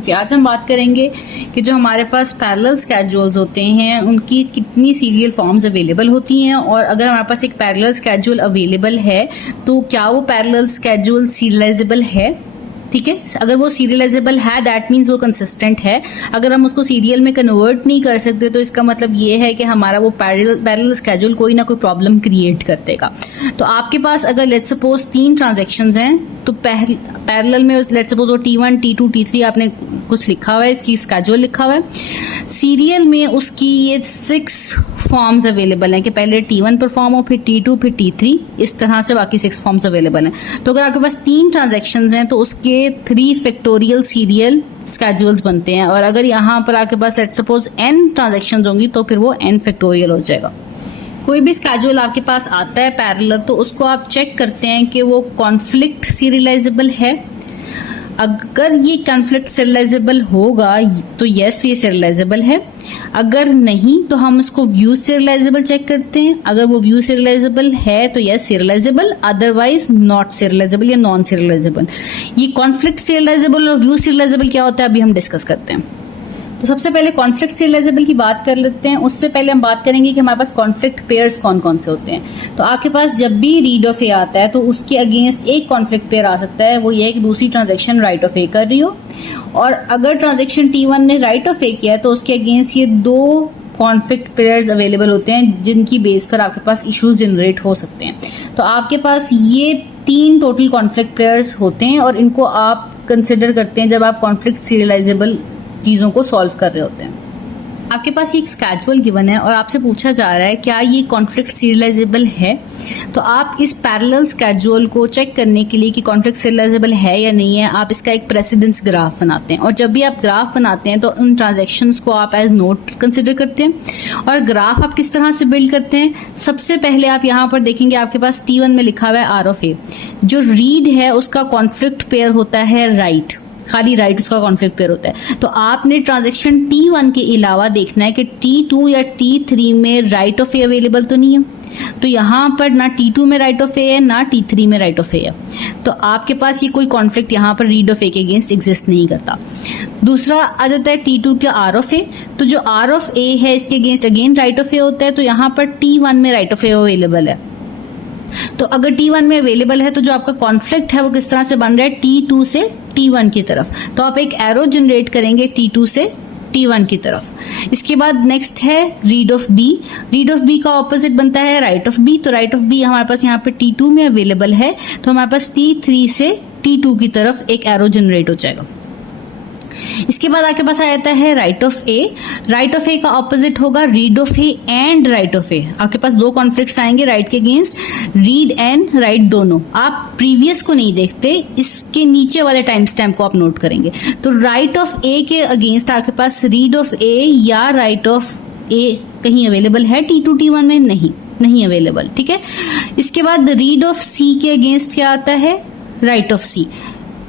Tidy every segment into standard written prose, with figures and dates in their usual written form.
Okay, आज हम बात करेंगे कि जो हमारे पास पैरेलल स्केड्यूल्स होते हैं उनकी कितनी सीरियल फॉर्म्स अवेलेबल होती हैं, और अगर हमारे पास एक पैरेलल स्केड्यूल अवेलेबल है तो क्या वो पैरेलल स्केड्यूल सीरियलाइजेबल है। ठीक है, अगर वो सीरियलाइजेबल है दैट मीन्स वो कंसिस्टेंट है। अगर हम उसको सीरियल में कन्वर्ट नहीं कर सकते तो इसका मतलब ये है कि हमारा वो पैरेलल स्केड्यूल कोई ना कोई प्रॉब्लम क्रिएट कर देगा। तो आपके पास अगर लेट्स सपोज 3 ट्रांजैक्शंस हैं तो पैरेलल में लेट्स सपोज वो T1, T2, T3 आपने कुछ लिखा हुआ है, इसकी स्केड्यूल लिखा हुआ है। सीरियल में उसकी ये 6 फॉर्म्स अवेलेबल हैं कि पहले T1 परफॉर्म हो, फिर T2, फिर T3, इस तरह से बाकी 6 फॉर्म्स अवेलेबल हैं। तो अगर आपके पास 3 ट्रांजैक्शंस हैं तो उसके 3 फैक्टोरियल सीरियल स्केड्यूल्स बनते हैं, और अगर यहाँ पर आपके पास लेट्स सपोज n ट्रांजैक्शंस होंगी तो फिर वो n फैक्टोरियल हो जाएगा। कोई भी स्केड्यूल आपके पास आता है पैरेलल तो उसको आप चेक करते हैं कि वो कॉन्फ्लिक्ट सीरियलाइजेबल है। अगर ये कॉन्फ्लिक्ट सीरियलाइजेबल होगा तो यस ये सीरियलाइजेबल है, अगर नहीं तो हम उसको व्यू सीरियलाइजेबल चेक करते हैं। अगर वो व्यू सीरियलाइजेबल है तो yes serialisable, otherwise not serialisable या नॉन सीरियलाइजेबल। ये कॉन्फ्लिक्ट सीरियलाइजेबल और व्यू सीरियलाइजेबल क्या होता है अभी हम डिस्कस करते हैं। तो सबसे पहले कॉन्फ्लिक्ट सीरियलाइजेबल की बात कर लेते हैं। उससे पहले हम बात करेंगे कि हमारे पास कॉन्फ्लिक्ट पेयर्स कौन कौन से होते हैं। तो आपके पास जब भी रीड ऑफ ए आता है तो उसके अगेंस्ट एक कॉन्फ्लिक्ट पेयर आ सकता है, वो ये है कि दूसरी ट्रांजैक्शन राइट ऑफ ए कर रही हो, और अगर ट्रांजैक्शन T1 ने राइट ऑफ ए किया है तो उसके अगेंस्ट ये 2 कॉन्फ्लिक्ट पेयर्स अवेलेबल होते हैं जिनकी बेस पर आपके पास इश्यूज जनरेट हो सकते हैं। तो आपके पास ये 3 टोटल कॉन्फ्लिक्ट पेयर्स होते हैं और इनको आप कंसिडर करते हैं जब आप कॉन्फ्लिक्ट सीरियलाइजेबल चीज़ों को सॉल्व कर रहे होते हैं। आपके पास एक स्केड्यूल गिवन है और आपसे पूछा जा रहा है क्या ये कॉन्फ्लिक्ट सीरियलाइजेबल है। तो आप इस पैरेलल स्केड्यूल को चेक करने के लिए कि कॉन्फ्लिक्ट सीरियलाइजेबल है या नहीं है, आप इसका एक प्रेसिडेंस ग्राफ बनाते हैं, और जब भी आप ग्राफ बनाते हैं तो उन ट्रांजैक्शंस को आप एज नोट कंसिडर करते हैं। और ग्राफ आप किस तरह से बिल्ड करते हैं, सबसे पहले आप यहाँ पर देखेंगे आपके पास T1 में लिखा हुआ है आर ऑफ ए। जो रीड है उसका कॉन्फ्लिक्ट पेयर होता है राइट, खाली राइट उसका कॉन्फ्लिक्ट पेयर होता है। तो आपने ट्रांजैक्शन T1 के अलावा देखना है कि T2 या T3 में राइट ऑफ ए अवेलेबल तो नहीं है। तो यहाँ पर ना T2 में राइट ऑफ ए है ना T3 में राइट ऑफ ए है, तो आपके पास ये कोई कॉन्फ्लिक्ट यहाँ पर रीड ऑफ ए के अगेंस्ट एग्जिस्ट नहीं करता। दूसरा आ जाता है T2 का आर ऑफ ए। तो जो आर ऑफ ए है इसके अगेंस्ट अगेन राइट ऑफ ए होता है, तो यहाँ पर T1 में राइट ऑफ ए अवेलेबल है। तो अगर T1 में अवेलेबल है तो जो आपका कॉन्फ्लिक्ट है वो किस तरह से बन रहा है, T2 से T1 की तरफ। तो आप एक एरो जनरेट करेंगे T2 से T1 की तरफ। इसके बाद नेक्स्ट है read of B. Read of B का ऑपोजिट बनता है राइट ऑफ बी। तो राइट ऑफ बी हमारे पास यहाँ पे T2 में अवेलेबल है, तो हमारे पास T3 से T2 की तरफ एक एरो जनरेट हो जाएगा। इसके बाद आपके पास आ जाता है write of A. Write of A का ऑपोजिट होगा read of A and write of A. आपके पास 2 कॉन्फ्लिक्ट्स आएंगे राइट के अगेंस्ट, रीड एंड राइट दोनों। आप प्रीवियस को नहीं देखते, इसके नीचे वाले टाइम स्टैम्प को आप नोट करेंगे। तो राइट ऑफ ए के अगेंस्ट आपके पास रीड ऑफ ए या राइट ऑफ ए कहीं अवेलेबल है T2 T1 में, नहीं अवेलेबल। ठीक है, इसके बाद रीड ऑफ सी के अगेंस्ट क्या आता है, राइट ऑफ सी।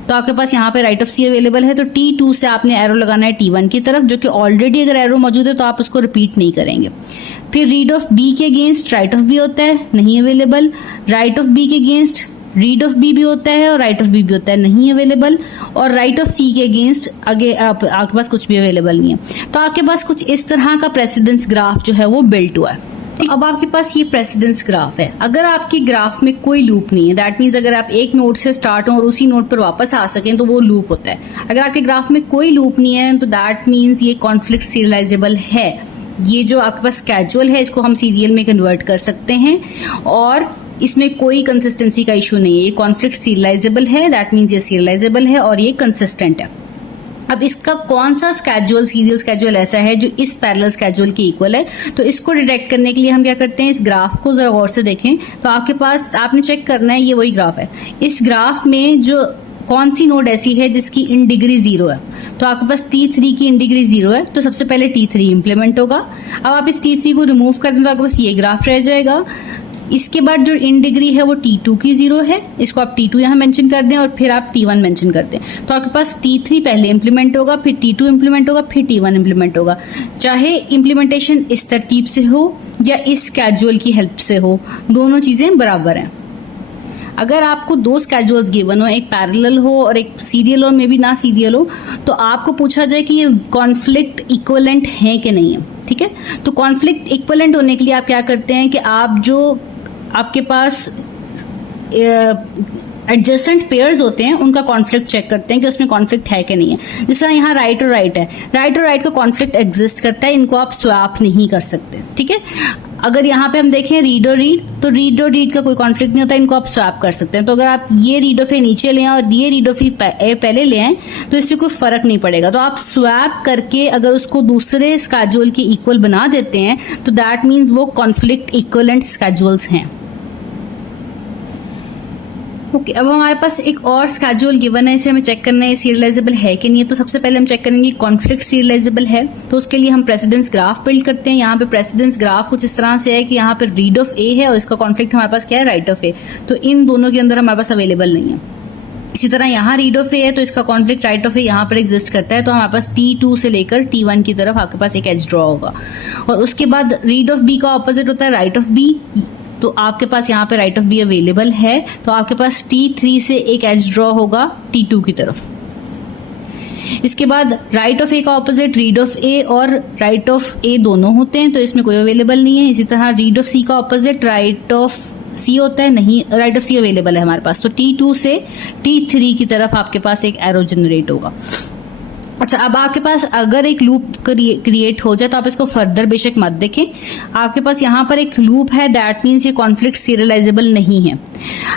तो आपके पास यहाँ पे राइट ऑफ सी अवेलेबल है, तो T2 से आपने एरो लगाना है T1 की तरफ, जो कि ऑलरेडी अगर एरो मौजूद है तो आप उसको रिपीट नहीं करेंगे। फिर रीड ऑफ बी के अगेंस्ट राइट ऑफ बी होता है, नहीं अवेलेबल। राइट ऑफ बी के अगेंस्ट रीड ऑफ बी भी होता है और राइट ऑफ बी भी होता है, नहीं अवेलेबल। और राइट ऑफ सी के अगेंस्ट आगे आपके पास कुछ भी अवेलेबल नहीं है। तो आपके पास कुछ इस तरह का प्रेसिडेंस ग्राफ जो है वो बिल्ट हुआ है। अब आपके पास ये प्रेसिडेंस ग्राफ है। अगर आपके ग्राफ में कोई लूप नहीं है, दैट मीन्स अगर आप एक नोड से स्टार्ट हो और उसी नोड पर वापस आ सकें तो वो लूप होता है। अगर आपके ग्राफ में कोई लूप नहीं है तो दैट मीन्स ये कॉन्फ्लिक्ट सीरियलाइजेबल है। ये जो आपके पास स्केड्यूल है इसको हम सीरियल में कन्वर्ट कर सकते हैं और इसमें कोई कंसिस्टेंसी का इशू नहीं है। ये कॉन्फ्लिक्ट सीरियलाइजेबल है, दैट मीन्स ये सीरियलाइजेबल है और ये कंसिस्टेंट है। अब इसका कौन सा स्केड्यूल, सीरियल स्केड्यूल ऐसा है जो इस पैरेलल स्केड्यूल के इक्वल है, तो इसको डिटेक्ट करने के लिए हम क्या करते हैं, इस ग्राफ को जरा गौर से देखें। तो आपके पास आपने चेक करना है, ये वही ग्राफ है। इस ग्राफ में जो कौन सी नोड ऐसी है जिसकी इन डिग्री 0 है, तो आपके पास T3 की इन डिग्री 0 है, तो सबसे पहले T3 इंप्लीमेंट होगा। अब आप इस T3 को रिमूव कर दें तो आपके पास ये ग्राफ रह जाएगा। इसके बाद जो इन डिग्री है वो T2 की 0 है, इसको आप T2 यहाँ मेंशन कर दें और फिर आप T1 मेंशन कर दें। तो आपके पास T3 पहले इंप्लीमेंट होगा, फिर T2 इंप्लीमेंट होगा, फिर T1 इंप्लीमेंट होगा। चाहे इंप्लीमेंटेशन इस तरतीब से हो या इस स्केड्यूल की हेल्प से हो, दोनों चीज़ें बराबर हैं। अगर आपको दो स्केड्यूल्स गिवन हो, एक पैरेलल हो और एक सीरियल और मे बी ना सीरियल हो, तो आपको पूछा जाए कि ये कॉन्फ्लिक्ट इक्विवेलेंट है कि नहीं है, ठीक है। तो कॉन्फ्लिक्ट इक्विवेलेंट होने के लिए आप क्या करते हैं कि आप जो आपके पास एडजेसेंट पेयर्स होते हैं उनका कॉन्फ्लिक्ट चेक करते हैं कि उसमें कॉन्फ्लिक्ट है कि नहीं है। जिस तरह यहाँ राइट और राइट है, राइट और राइट का कॉन्फ्लिक्ट एग्जिस्ट करता है, इनको आप स्वैप नहीं कर सकते, ठीक है। अगर यहाँ पे हम देखें रीड और रीड, तो रीड और रीड का कोई कॉन्फ्लिक्ट नहीं होता, इनको आप स्वैप कर सकते हैं। तो अगर आप ये रीड ऑफ ए नीचे ले आए और ये रीड ऑफ ए पहले ले आए तो इससे कोई फर्क नहीं पड़ेगा। तो आप स्वैप करके अगर उसको दूसरे स्केड्यूल के इक्वल बना देते हैं तो दैट मीन्स वो कॉन्फ्लिक्ट इक्विवेलेंट स्केड्यूल्स हैं। ओके, अब हमारे पास एक और स्केड्यूल गिवन है, इसे हमें चेक करना है सीरियलाइजेबल है कि नहीं है। तो सबसे पहले हम चेक करेंगे कॉन्फ्लिक्ट सीरियलाइजेबल है, तो उसके लिए हम प्रेसिडेंस ग्राफ बिल्ड करते हैं। यहाँ पे प्रेसिडेंस ग्राफ कुछ इस तरह से है कि यहाँ पे रीड ऑफ ए है और इसका कॉन्फ्लिक्ट हमारे पास क्या है, राइट ऑफ ए। तो इन दोनों के अंदर हमारे पास अवेलेबल नहीं है। इसी तरह यहाँ रीड ऑफ ए है तो इसका कॉन्फ्लिक्ट राइट ऑफ ए यहाँ पर एग्जिस्ट करता है, तो हमारे पास T2 से लेकर T1 की तरफ आपके पास एक एज ड्रॉ होगा। और उसके बाद रीड ऑफ बी का ऑपोजिट होता है राइट ऑफ बी, तो आपके पास यहाँ पे राइट ऑफ बी अवेलेबल है, तो आपके पास T3 से एक एज ड्रॉ होगा T2 की तरफ। इसके बाद राइट ऑफ ए का ऑपोजिट रीड ऑफ ए और राइट ऑफ ए दोनों होते हैं, तो इसमें कोई अवेलेबल नहीं है। इसी तरह रीड ऑफ सी का ऑपोजिट राइट ऑफ सी होता है, नहीं, राइट ऑफ सी अवेलेबल है हमारे पास, तो T2 से T3 की तरफ आपके पास एक एरो जनरेट होगा। अच्छा, अब आपके पास अगर एक लूप क्रिएट हो जाए तो आप इसको फर्दर बेशक मत देखें। आपके पास यहाँ पर एक लूप है, दैट मीन्स ये कॉन्फ्लिक्ट सीरियलाइजेबल नहीं है।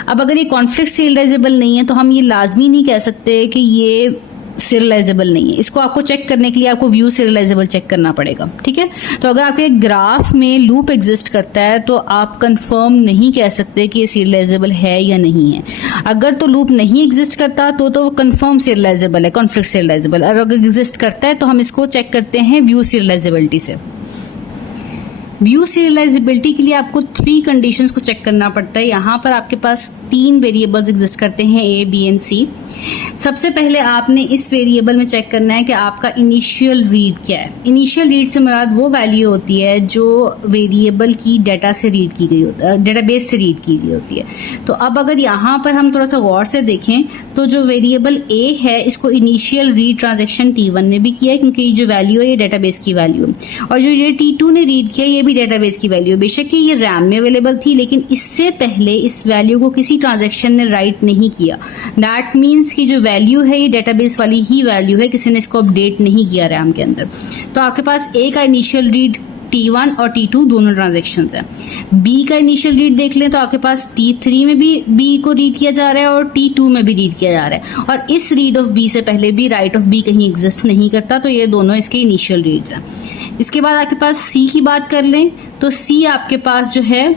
अब अगर ये कॉन्फ्लिक्ट सीरियलाइजेबल नहीं है तो हम ये लाजमी नहीं कह सकते कि ये सीरियलाइजेबल नहीं है। इसको आपको चेक करने के लिए आपको व्यू सीरियलाइजेबल चेक करना पड़ेगा, ठीक है। तो अगर आपके ग्राफ में लूप एग्जिस्ट करता है तो आप कंफर्म नहीं कह सकते कि ये सीरियलाइजेबल है या नहीं है। अगर तो लूप नहीं एग्जिस्ट करता तो वो कंफर्म सीरियलाइजेबल है, कॉन्फ्लिक्ट सीरियलाइजेबल। और अगर एग्जिस्ट करता है तो हम इसको चेक करते हैं व्यू सीरियलाइजेबिलिटी से। व्यू सीरियलाइजेबिलिटी के लिए आपको 3 कंडीशंस को चेक करना पड़ता है। यहाँ पर आपके पास 3 वेरिएबल्स एग्जिस्ट करते हैं, A, B एंड C। सबसे पहले आपने इस वेरिएबल में चेक करना है कि आपका इनिशियल रीड क्या है। इनिशियल रीड से मुराद वो वैल्यू होती है जो वेरिएबल की डाटा से रीड की गई होती है, डेटाबेस से रीड की गई होती है। तो अब अगर यहाँ पर हम थोड़ा सा गौर से देखें तो जो वेरिएबल A है इसको इनिशियल रीड ट्रांजेक्शन T1 ने भी किया है, क्योंकि ये जो वैल्यू है ये डेटाबेस की वैल्यू है, और जो ये T2 ने रीड किया ये भी डेटाबेस की वैल्यू है। बेशक ये रैम में अवेलेबल थी, लेकिन इससे पहले इस वैल्यू को किसी ट्रांजैक्शन ने राइट नहीं किया। दैट मीन्स कि जो वैल्यू है ये डेटाबेस वाली ही वैल्यू है, किसी ने इसको अपडेट नहीं किया रैम के अंदर। तो आपके पास A का इनिशियल रीड T1 और T2 दोनों ट्रांजैक्शंस हैं। B का इनिशियल रीड देख लें तो आपके पास T3 में भी B को रीड किया जा रहा है और T2 में भी रीड किया जा रहा है, और इस रीड ऑफ B से पहले भी राइट ऑफ B कहीं एग्जिस्ट नहीं करता, तो ये दोनों इसके इनिशियल रीड्स हैं। इसके बाद आपके पास C की बात कर लें तो C आपके पास जो है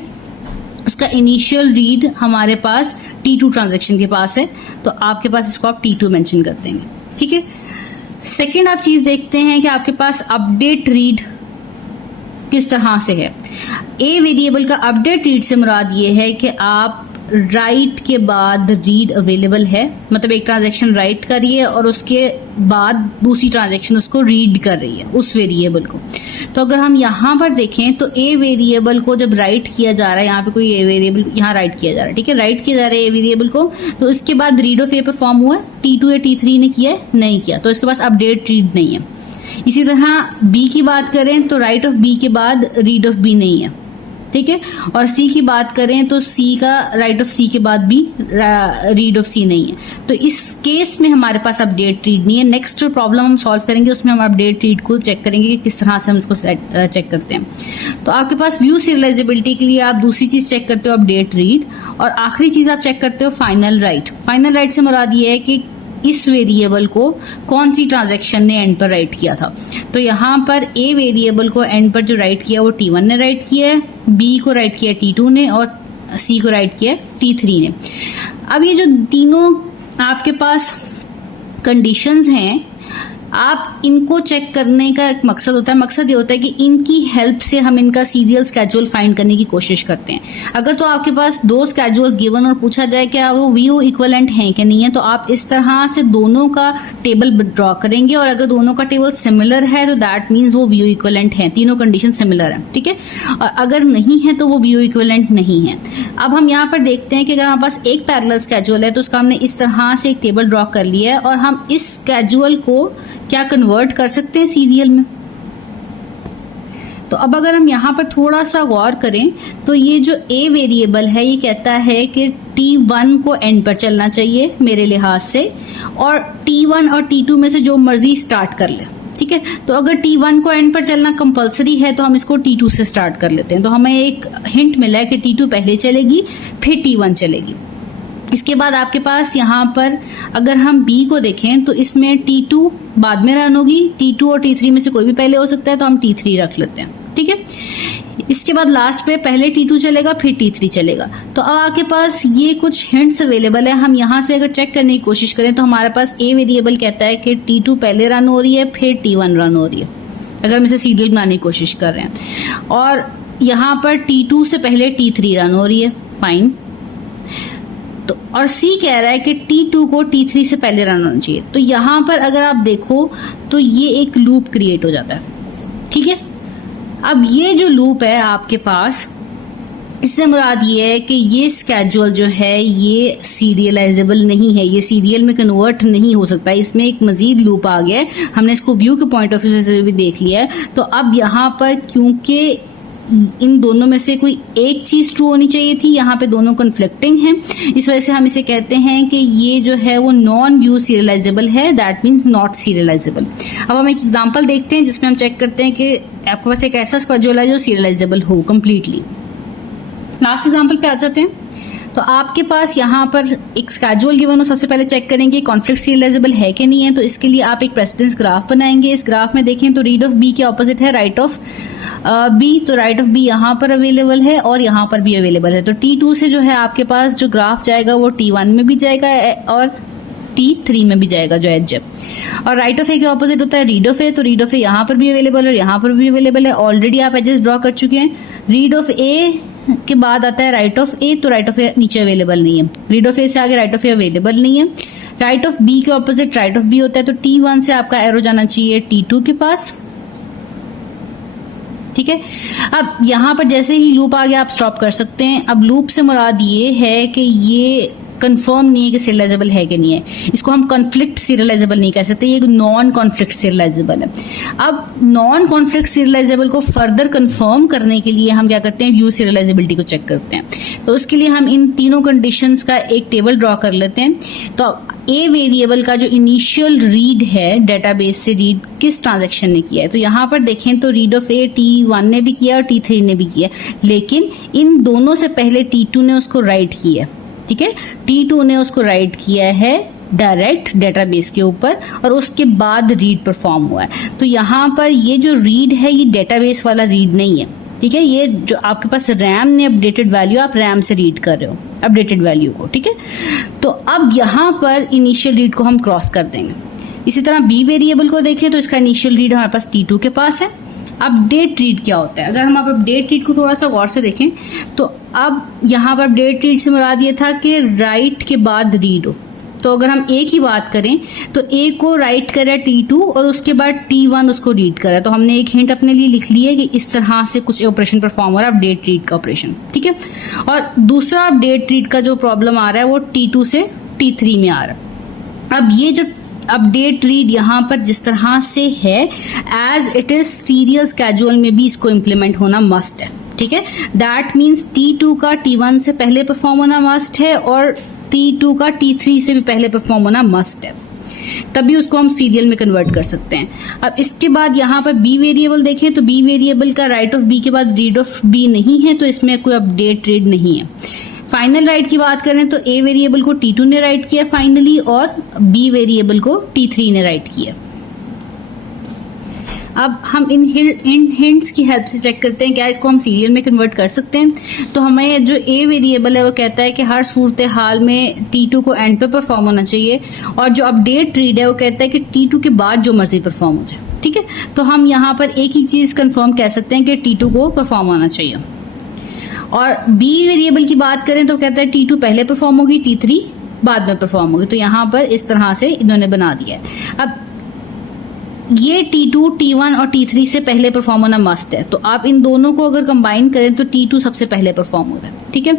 उसका इनिशियल रीड हमारे पास T2 ट्रांजैक्शन के पास है, तो आपके पास इसको आप T2 मेंशन कर देंगे, ठीक है। सेकेंड आप चीज देखते हैं कि आपके पास अपडेट रीड किस तरह से है। A वेरिएबल का अपडेट रीड से मुराद ये है कि आप राइट के बाद रीड अवेलेबल है, मतलब एक ट्रांजैक्शन राइट कर रही है और उसके बाद दूसरी ट्रांजैक्शन उसको रीड कर रही है उस वेरिएबल को। तो अगर हम यहाँ पर देखें तो A वेरिएबल को जब राइट किया जा रहा है, यहाँ पे कोई A वेरिएबल यहाँ राइट किया जा रहा है, ठीक है, राइट किया जा रहा है A वेरिएबल को, तो इसके बाद रीड ऑफ A परफॉर्म हुआ है, T2 या T3 ने किया है, नहीं किया, तो इसके पास अपडेट रीड नहीं है। इसी तरह B की बात करें तो राइट ऑफ B के बाद रीड ऑफ B नहीं है, ठीक है, और C की बात करें तो C का राइट ऑफ C के बाद भी रीड ऑफ C नहीं है। तो इस केस में हमारे पास अपडेट रीड नहीं है। नेक्स्ट जो प्रॉब्लम हम सॉल्व करेंगे उसमें हम अपडेट रीड को चेक करेंगे कि किस तरह से हम इसको चेक करते हैं। तो आपके पास व्यू सीरियलाइजेबिलिटी के लिए आप दूसरी चीज चेक करते हो अपडेट रीड, और आखिरी चीज आप चेक करते हो फाइनल राइट। फाइनल राइट से मुराद ये है कि इस वेरिएबल को कौन सी ट्रांजैक्शन ने एंड पर राइट किया था। तो यहाँ पर A वेरिएबल को एंड पर जो राइट किया वो T1 ने राइट किया है, B को राइट किया T2 ने, और C को राइट किया T3 ने। अब ये जो तीनों आपके पास कंडीशंस हैं, आप इनको चेक करने का एक मकसद होता है, मकसद ये होता है कि इनकी हेल्प से हम इनका सीरियल स्केड्यूल फाइंड करने की कोशिश करते हैं। अगर तो आपके पास दो स्केड्यूल्स गिवन और पूछा जाए क्या वो VO इक्विवेलेंट हैं कि नहीं है, तो आप इस तरह से दोनों का टेबल ड्रॉ करेंगे, और अगर दोनों का टेबल सिमिलर है तो दैट मीन्स वो VO इक्विवेलेंट है, तीनों कंडीशन सिमिलर है, ठीक है। और अगर नहीं है तो वो VO इक्विवेलेंट नहीं है। अब हम यहाँ पर देखते हैं कि अगर हमारे पास एक पैरेलल स्केड्यूल है तो उसका हमने इस तरह से एक टेबल ड्रॉ कर लिया है, और हम इस स्केड्यूल को क्या कन्वर्ट कर सकते हैं सीरियल में। तो अब अगर हम यहाँ पर थोड़ा सा गौर करें तो ये जो A वेरिएबल है ये कहता है कि T1 को एंड पर चलना चाहिए मेरे लिहाज से, और T1 और T2 में से जो मर्जी स्टार्ट कर ले, ठीक है। तो अगर T1 को एंड पर चलना कंपलसरी है तो हम इसको T2 से स्टार्ट कर लेते हैं। तो हमें एक हिंट मिला है कि T2 पहले चलेगी फिर T1 चलेगी। इसके बाद आपके पास यहाँ पर अगर हम B को देखें तो इसमें T2 बाद में रन होगी, T2 और T3 में से कोई भी पहले हो सकता है, तो हम T3 रख लेते हैं, ठीक है। इसके बाद लास्ट पे पहले T2 चलेगा फिर T3 चलेगा। तो अब आपके पास ये कुछ हिंट्स अवेलेबल है। हम यहाँ से अगर चेक करने की कोशिश करें तो हमारे पास A वेरिएबल कहता है कि T2 पहले रन हो रही है फिर T1 रन हो रही है, अगर हम इसे सीरियल बनाने की कोशिश कर रहे हैं। और यहाँ पर T2 से पहले T3 रन हो रही है, फाइन। तो और C कह रहा है कि T2 को T3 से पहले रन होना चाहिए। तो यहाँ पर अगर आप देखो तो ये एक लूप क्रिएट हो जाता है, ठीक है। अब ये जो लूप है आपके पास, इससे मुराद ये है कि ये स्केड्यूल जो है ये सीरियलाइजेबल नहीं है, ये सीरियल में कन्वर्ट नहीं हो सकता, इसमें एक मजीद लूप आ गया है। हमने इसको व्यू के पॉइंट ऑफ व्यू से भी देख लिया है। तो अब यहाँ पर क्योंकि इन दोनों में से कोई एक चीज ट्रू होनी चाहिए थी, यहाँ पे दोनों कन्फ्लिक्टिंग हैं, इस वजह से हम इसे कहते हैं कि ये जो है वो नॉन व्यू सीरियलाइजेबल है, दैट मीन्स नॉट सीरियलाइजेबल। अब हम एक एग्जांपल देखते हैं जिसमें हम चेक करते हैं कि आपके पास एक ऐसा स्केड्यूल है जो सीरियलाइजेबल हो कंप्लीटली। लास्ट एग्जांपल पे आ जाते हैं। तो आपके पास यहाँ पर एक स्केड्यूल गिवन हो, सबसे पहले चेक करेंगे कॉन्फ्लिक्ट सीरियलाइजेबल है कि नहीं है। तो इसके लिए आप एक प्रेसिडेंस ग्राफ बनाएंगे। इस ग्राफ में देखें तो रीड ऑफ बी के ऑपोजिट है राइट ऑफ बी, तो राइट ऑफ बी यहाँ पर अवेलेबल है और यहाँ पर भी अवेलेबल है। तो T2 से जो है आपके पास जो ग्राफ जाएगा वो T1 में भी जाएगा और T3 में भी जाएगा जो एज है। और राइट ऑफ ए के ऑपोजिट होता है रीड ऑफ ए, तो रीड ऑफ ए यहाँ पर भी अवेलेबल है और यहाँ पर भी अवेलेबल है। ऑलरेडी आप एजेस ड्रॉ कर चुके हैं। रीड ऑफ ए के बाद आता है राइट ऑफ ए, तो राइट ऑफ ए नीचे अवेलेबल नहीं है। रीड ऑफ ए से आगे राइट ऑफ ए अवेलेबल नहीं है। राइट ऑफ बी के ऑपोजिट राइट ऑफ बी होता है, तो T1 से आपका एरो जाना चाहिए T2 के पास, ठीक है। अब यहाँ पर जैसे ही लूप आ गया आप स्टॉप कर सकते हैं। अब लूप से मुराद ये है कि ये कंफर्म नहीं है कि सीरियलाइजेबल है कि नहीं है, इसको हम कॉन्फ्लिक्ट सीरियलाइजेबल नहीं कह सकते, ये नॉन कॉन्फ्लिक्ट सीरियलाइजेबल है। अब नॉन कॉन्फ्लिक्ट सीरियलाइजेबल को फर्दर कंफर्म करने के लिए हम क्या करते हैं, व्यू सीरियलाइजेबिलिटी को चेक करते हैं। तो उसके लिए हम इन तीनों कंडीशंस का एक टेबल ड्रॉ कर लेते हैं। तो ए वेरिएबल का जो इनिशियल रीड है डेटाबेस से रीड किस ट्रांजैक्शन ने किया है, तो यहाँ पर देखें तो रीड ऑफ ए T1 ने भी किया और T3 ने भी किया, लेकिन इन दोनों से पहले T2 ने उसको राइट किया, ठीक है। T2 ने उसको राइट किया है डायरेक्ट डेटाबेस के ऊपर और उसके बाद रीड परफॉर्म हुआ है। तो यहाँ पर ये जो रीड है ये डेटाबेस वाला रीड नहीं है, ठीक है। ये जो आपके पास रैम ने अपडेटेड वैल्यू, आप रैम से रीड कर रहे हो अपडेटेड वैल्यू को, ठीक है। तो अब यहाँ पर इनिशियल रीड को हम क्रॉस कर देंगे। इसी तरह बी वेरिएबल को देखें तो इसका इनिशियल रीड हमारे पास T2 के पास है। अपडेट रीड क्या होता है, अगर हम आप अपडेट रीड को थोड़ा सा गौर से देखें तो अब यहाँ पर अपडेट रीड से मुराद ये था कि राइट के बाद रीड हो। तो अगर हम ए की बात करें तो ए को राइट करा T2 और उसके बाद T1 उसको रीड करा, तो हमने एक हिंट अपने लिए लिख ली है कि इस तरह से कुछ ऑपरेशन परफॉर्म हो रहा है, अपडेट रीड का ऑपरेशन, ठीक है। और दूसरा अपडेट रीड का जो प्रॉब्लम आ रहा है वो T2 से T3 में आ रहा है। अब ये जो अपडेट रीड यहाँ पर जिस तरह से है as it is serial schedule में भी इसको इम्प्लीमेंट होना मस्ट है, ठीक है। दैट मीन्स T2 का T1 से पहले परफॉर्म होना मस्ट है और T2 का T3 से भी पहले परफॉर्म होना मस्ट है, तभी उसको हम सीरियल में कन्वर्ट कर सकते हैं। अब इसके बाद यहाँ पर बी वेरिएबल देखें तो बी वेरिएबल का राइट ऑफ बी के बाद रीड ऑफ बी नहीं है, तो इसमें कोई अपडेट रीड नहीं है। फाइनल राइट की बात करें तो ए वेरिएबल को T2 ने राइट किया फाइनली और बी वेरिएबल को T3 ने राइट किया। अब हम इन हिंट्स की हेल्प से चेक करते हैं क्या इसको हम सीरियल में कन्वर्ट कर सकते हैं। तो हमें जो ए वेरिएबल है वो कहता है कि हर सूरत हाल में T2 को एंड पे परफॉर्म होना चाहिए, और जो अपडेट रीड है वो कहता है कि T2 के बाद जो मर्जी परफॉर्म हो जाए। ठीक है, तो हम यहाँ पर एक ही चीज कंफर्म कह सकते हैं कि T2 को परफॉर्म होना चाहिए। और बी वेरिएबल की बात करें तो कहता है T2 पहले परफॉर्म होगी, T3 बाद में परफॉर्म होगी। तो यहाँ पर इस तरह से इन्होंने बना दिया है। अब ये T2, T1 और T3 से पहले परफॉर्म होना मस्ट है, तो आप इन दोनों को अगर कंबाइन करें तो T2 सबसे पहले परफॉर्म हो रहा है। ठीक है,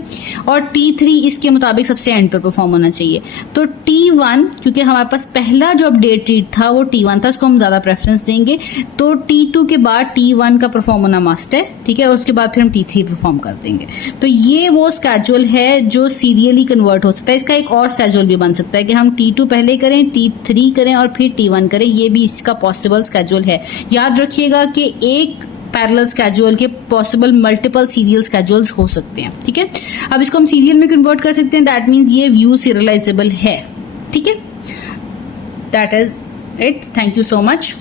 और T3 इसके मुताबिक सबसे एंड पर परफॉर्म होना चाहिए। तो T1, क्योंकि हमारे पास पहला जो अपडेट रीड था वो T1 था, उसको हम ज़्यादा प्रेफरेंस देंगे। तो T2 के बाद T1 का परफॉर्म होना मस्ट है। ठीक है, उसके बाद फिर हम T3 परफॉर्म कर देंगे। तो ये वो स्केड्यूल है जो सीरियली कन्वर्ट हो सकता है। इसका एक और स्केड्यूल भी बन सकता है कि हम T2 पहले करें, T3 करें और फिर T1 करें। ये भी इसका पॉसिबल स्केड्यूल है। याद रखिएगा कि एक पैरेलल स्केड्यूल के पॉसिबल मल्टीपल सीरियल स्केड्यूल्स हो सकते हैं। ठीक है, अब इसको हम सीरियल में कन्वर्ट कर सकते हैं। दैट मीन्स ये व्यू सीरियलाइजेबल है। ठीक है, that is it. Thank you so much.